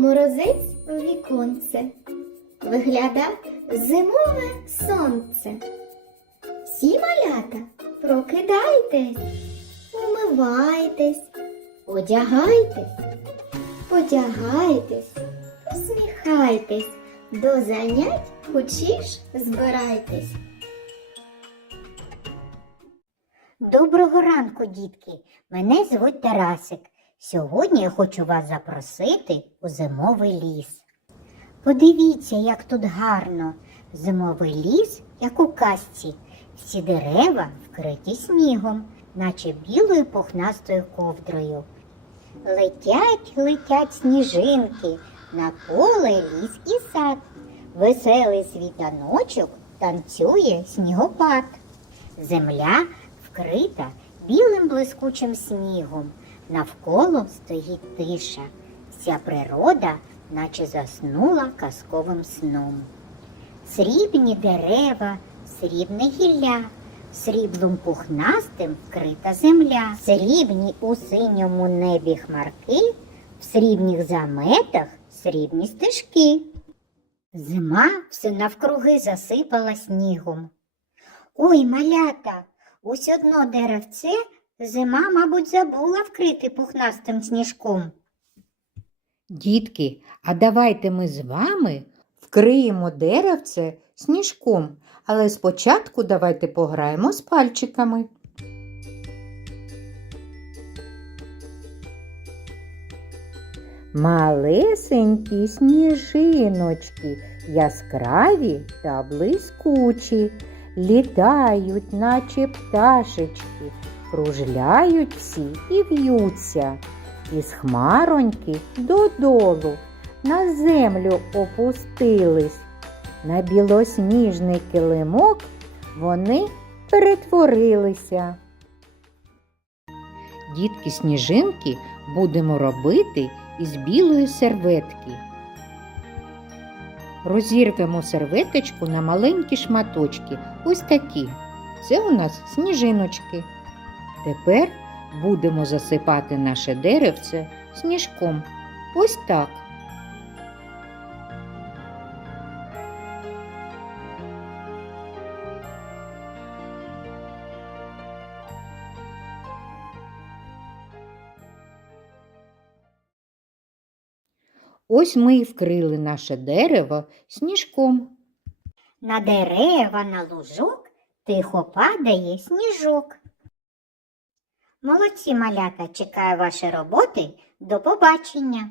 морозець у віконце, вигляда зимове сонце. Всі малята, прокидайтесь, умивайтесь, одягайтесь, одягайтесь, усміхайтесь, до занять хочеш збирайтесь. Доброго ранку, дітки! Мене звуть Тарасик. Сьогодні я хочу вас запросити у зимовий ліс. Подивіться, як тут гарно. Зимовий ліс, як у казці. Всі дерева вкриті снігом, наче білою пухнастою ковдрою. Летять, летять сніжинки, на поле ліс і сад. Веселий світаночок танцює снігопад. Земля вкрита білим блискучим снігом. Навколо стоїть тиша. Вся природа, наче заснула казковим сном. Срібні дерева, срібне гілля, сріблом пухнастим вкрита земля, срібні у синьому небі хмарки, в срібних заметах срібні стежки. Зима все навкруги засипала снігом. Ой, малята, ось одно деревце зима, мабуть, забула вкрити пухнастим сніжком. Дітки, а давайте ми з вами вкриємо деревце сніжком, але спочатку давайте пограємо з пальчиками. Малесенькі сніжиночки, яскраві та блискучі, літають, наче пташечки, кружляють всі і в'ються. Із хмароньки додолу на землю опустились. На білосніжний килимок вони перетворилися. Дітки сніжинки будемо робити із білої серветки. Розірвемо серветочку на маленькі шматочки, ось такі. Це у нас сніжиночки. Тепер будемо засипати наше деревце сніжком. Ось так. Ось ми і вкрили наше дерево сніжком. На дерева на лужок тихо падає сніжок. Молодці малята, чекаю ваші роботи. До побачення!